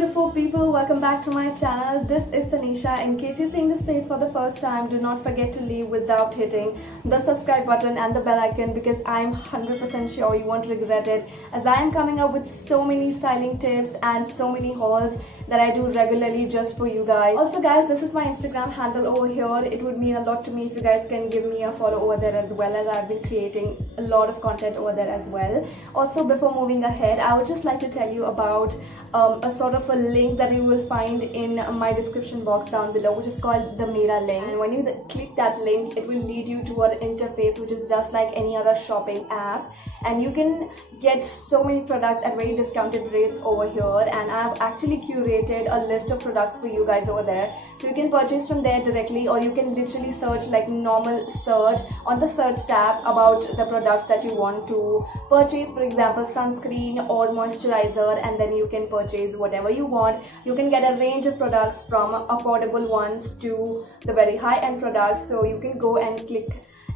beautiful people, welcome back to my channel. This is Tanisha. In case you're seeing this face for the first time, do not forget to leave without hitting the subscribe button and the bell icon, because I'm 100% sure you won't regret it, as I am coming up with so many styling tips and so many hauls that I do regularly just for you guys. Also guys, this is my Instagram handle over here. It would mean a lot to me if you guys can give me a follow over there, as well as I've been creating a lot of content over there as well. Also, before moving ahead, I would just like to tell you about a sort of a link that you will find in my description box down below, which is called the Mera link. And when you click that link, it will lead you to an interface which is just like any other shopping app, and you can get so many products at very discounted rates over here. And I've actually curated a list of products for you guys over there, so you can purchase from there directly, or you can literally search like normal search on the search tab about the products that you want to purchase, for example sunscreen or moisturizer, and then you can purchase whatever you want. You can get a range of products from affordable ones to the very high-end products, so you can go and click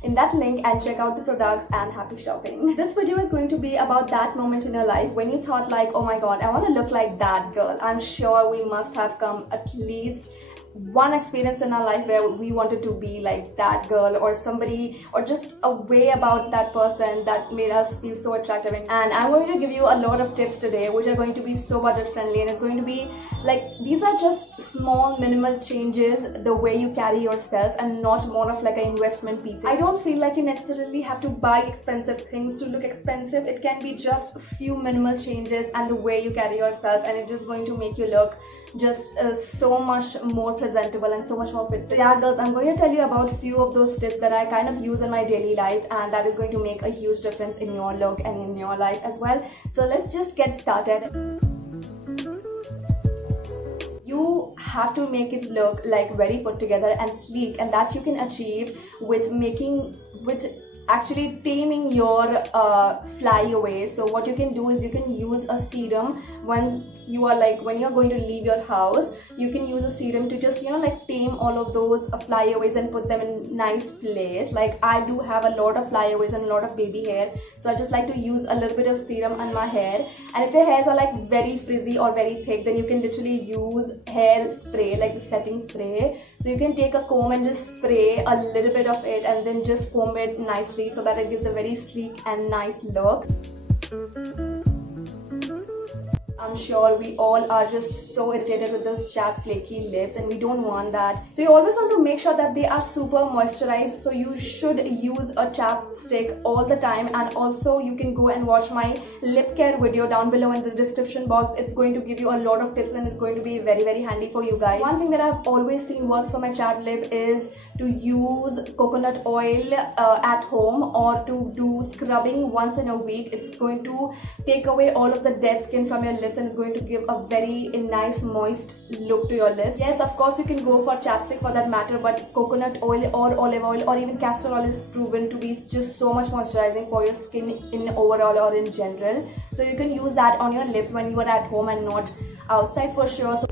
in that link and check out the products, and happy shopping. This video is going to be about that moment in your life when you thought like, oh my god, I want to look like that girl. I'm sure we must have come at least one experience in our life where we wanted to be like that girl, or somebody, or just a way about that person that made us feel so attractive. And I'm going to give you a lot of tips today which are going to be so budget friendly, and it's going to be like, these are just small minimal changes the way you carry yourself, and not more of like an investment piece. I don't feel like you necessarily have to buy expensive things to look expensive. It can be just a few minimal changes and the way you carry yourself, and it's just going to make you look just so much more presentable and so much more pretty. So yeah girls, I'm going to tell you about a few of those tips that I kind of use in my daily life, and that is going to make a huge difference in your look and in your life as well. So let's just get started. You have to make it look like very put together and sleek, and that you can achieve with actually taming your flyaway. So what you can do is you can use a serum once you are like, when you're going to leave your house, you can use a serum to just, you know, like tame all of those flyaways and put them in nice place. Like I do have a lot of flyaways and a lot of baby hair, so I just like to use a little bit of serum on my hair. And if your hairs are like very frizzy or very thick, then you can literally use hair spray, like the setting spray. So you can take a comb and just spray a little bit of it, and then just comb it nicely so that it gives a very sleek and nice look. I'm sure we all are just so irritated with those chapped flaky lips, and we don't want that. So you always want to make sure that they are super moisturized, so you should use a chapstick all the time. And also you can go and watch my lip care video down below in the description box. It's going to give you a lot of tips, and it's going to be very handy for you guys. One thing that I've always seen works for my chapped lip is to use coconut oil at home, or to do scrubbing once in a week. It's going to take away all of the dead skin from your lips, and it's going to give a very nice moist look to your lips. Yes, of course you can go for chapstick for that matter, but coconut oil or olive oil or even castor oil is proven to be just so much moisturizing for your skin in overall or in general. So you can use that on your lips when you are at home and not outside for sure. So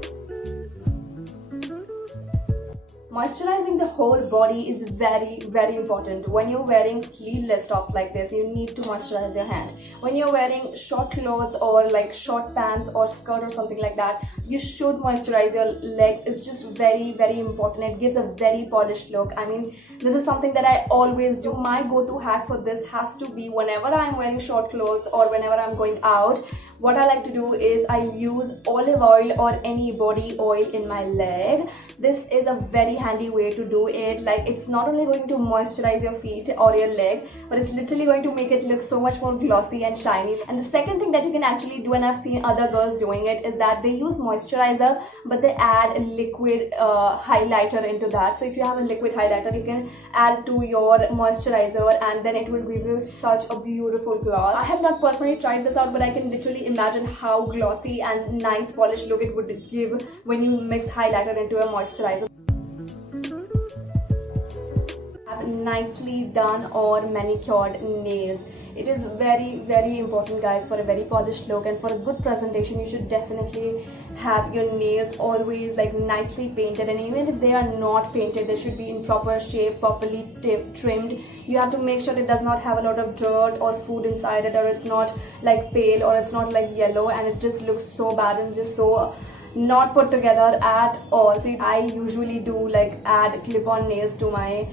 moisturizing the whole body is very important. When you're wearing sleeveless tops like this, you need to moisturize your hand. When you're wearing short clothes or like short pants or skirt or something like that, you should moisturize your legs. It's just very important. It gives a very polished look. I mean, this is something that I always do. My go-to hack for this has to be, whenever I'm wearing short clothes or whenever I'm going out, what I like to do is I use olive oil or any body oil in my leg. This is a very handy way to do it. Like, it's not only going to moisturize your feet or your leg, but it's literally going to make it look so much more glossy and shiny. And the second thing that you can actually do, and I've seen other girls doing it, is that they use moisturizer but they add a liquid highlighter into that. So if you have a liquid highlighter, you can add to your moisturizer, and then it will give you such a beautiful gloss. I have not personally tried this out, but I can literally imagine how glossy and nice polished look it would give when you mix highlighter into a moisturizer. Have nicely done or manicured nails. It is very important guys. For a very polished look and for a good presentation, you should definitely have your nails always like nicely painted, and even if they are not painted, they should be in proper shape, properly trimmed. You have to make sure it does not have a lot of dirt or food inside it, or it's not like pale, or it's not like yellow and it just looks so bad and just so not put together at all. So I usually do like add clip-on nails to my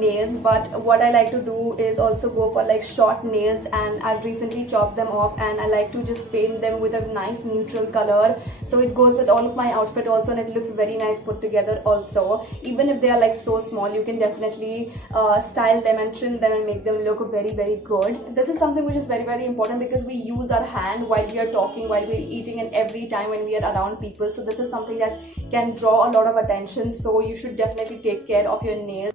nails, but what I like to do is also go for like short nails, and I've recently chopped them off, and I like to just paint them with a nice neutral color, so it goes with all of my outfit also, and it looks very nice put together also. Even if they are like so small, you can definitely style them and trim them and make them look very good. This is something which is very important, because we use our hand while we are talking, while we're eating, and every time when we are around people. So this is something that can draw a lot of attention, so you should definitely take care of your nails.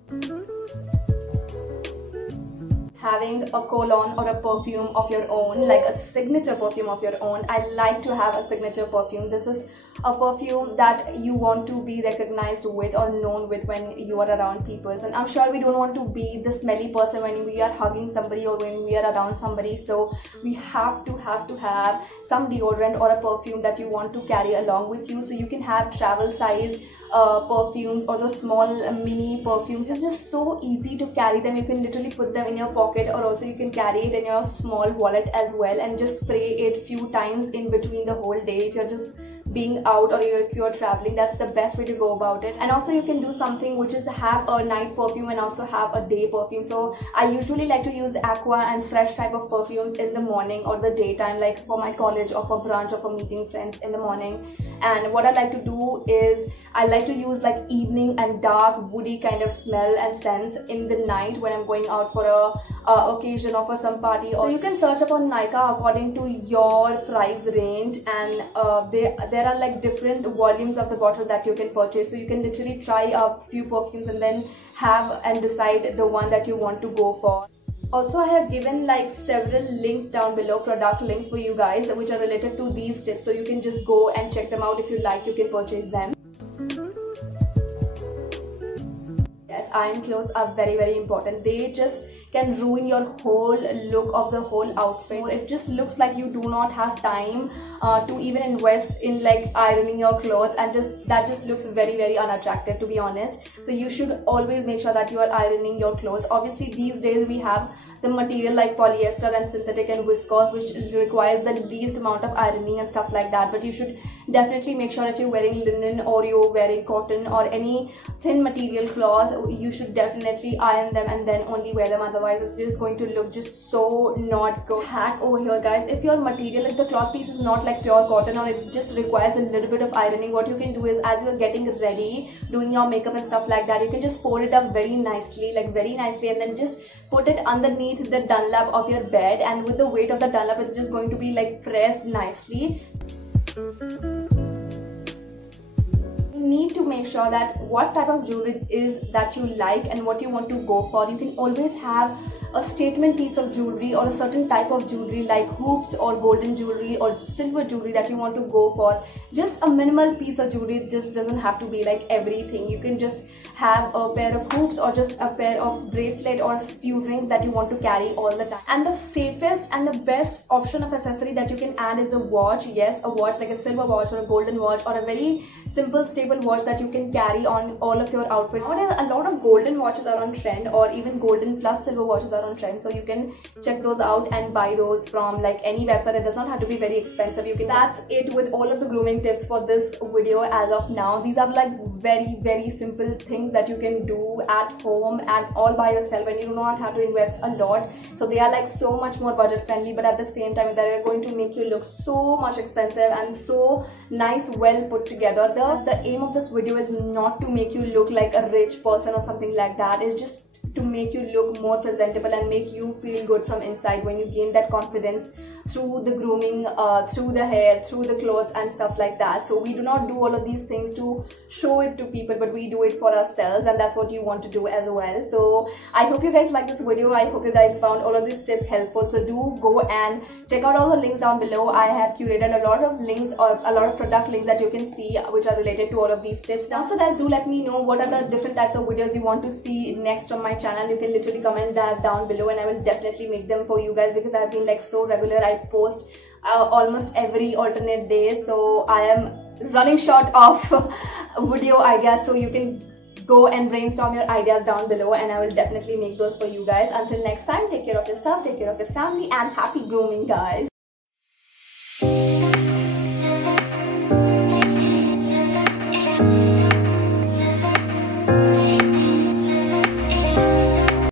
Having a cologne or a perfume of your own, like a signature perfume of your own. I like to have a signature perfume. This is a perfume that you want to be recognized with or known with when you are around people. And I'm sure we don't want to be the smelly person when we are hugging somebody or when we are around somebody. So we have to have some deodorant or a perfume that you want to carry along with you. So you can have travel size perfumes or the small mini perfumes. It's just so easy to carry them. You can literally put them in your pocket, or also you can carry it in your small wallet as well, and just spray it few times in between the whole day if you're just being out, or if you're traveling. That's the best way to go about it. And also you can do something which is have a night perfume and also have a day perfume. So I usually like to use Aqua and Fresh type of perfumes in the morning or the daytime, like for my college or for brunch or for meeting friends in the morning. And what I like to do is I like to use like evening and dark woody kind of smell and scents in the night when I'm going out for a occasion or for some party. So you can search up on Nykaa according to your price range, and there are like different volumes of the bottle that you can purchase. So you can literally try a few perfumes and then have and decide the one that you want to go for. Also, I have given like several links down below, product links for you guys, which are related to these tips. So you can just go and check them out. If you like, you can purchase them. Yes, iron clothes are very important. They just can ruin your whole look of the whole outfit. It just looks like you do not have time to even invest in like ironing your clothes, and that just looks very unattractive, to be honest. So you should always make sure that you are ironing your clothes. Obviously these days we have the material like polyester and synthetic and viscose, which requires the least amount of ironing and stuff like that, but you should definitely make sure if you're wearing linen or you're wearing cotton or any thin material cloths, you should definitely iron them and then only wear them. Otherwise it's just going to look just so not good. Hack over here, guys. If your material, if the cloth piece is not like pure cotton or it just requires a little bit of ironing, what you can do is, as you're getting ready, doing your makeup and stuff like that, you can just fold it up very nicely, and then just put it underneath the Dunlap of your bed, and with the weight of the Dunlap it's just going to be like pressed nicely. You need to make sure that what type of jewelry is that you like and what you want to go for. You can always have a statement piece of jewelry or a certain type of jewelry like hoops or golden jewelry or silver jewelry that you want to go for. Just a minimal piece of jewelry. It just doesn't have to be like everything. You can just have a pair of hoops or just a pair of bracelet or a few rings that you want to carry all the time. And the safest and the best option of accessory that you can add is a watch. Yes, a watch, like a silver watch or a golden watch or a very simple stable watch that you can carry on all of your outfits. Nowadays a lot of golden watches are on trend, or even golden plus silver watches are on trend, so you can check those out and buy those from like any website. It does not have to be very expensive. That's it with all of the grooming tips for this video as of now. These are like very simple things that you can do at home and all by yourself, and you do not have to invest a lot. So they are like so much more budget friendly, but at the same time they are going to make you look so much expensive and so nice, well put together. The aim of this video is not to make you look like a rich person or something like that. It's just to make you look more presentable and make you feel good from inside when you gain that confidence through the grooming, through the hair, through the clothes and stuff like that. So we do not do all of these things to show it to people, but we do it for ourselves, and that's what you want to do as well. So I hope you guys like this video. I hope you guys found all of these tips helpful. So do go and check out all the links down below. I have curated a lot of links or a lot of product links that you can see which are related to all of these tips. Now, so guys, do let me know what are the different types of videos you want to see next on my channel. You can literally comment that down below and I will definitely make them for you guys, because I've been like so regular. I post almost every alternate day, so I am running short of video ideas. So you can go and brainstorm your ideas down below and I will definitely make those for you guys. Until next time, take care of yourself, take care of your family, and happy grooming, guys.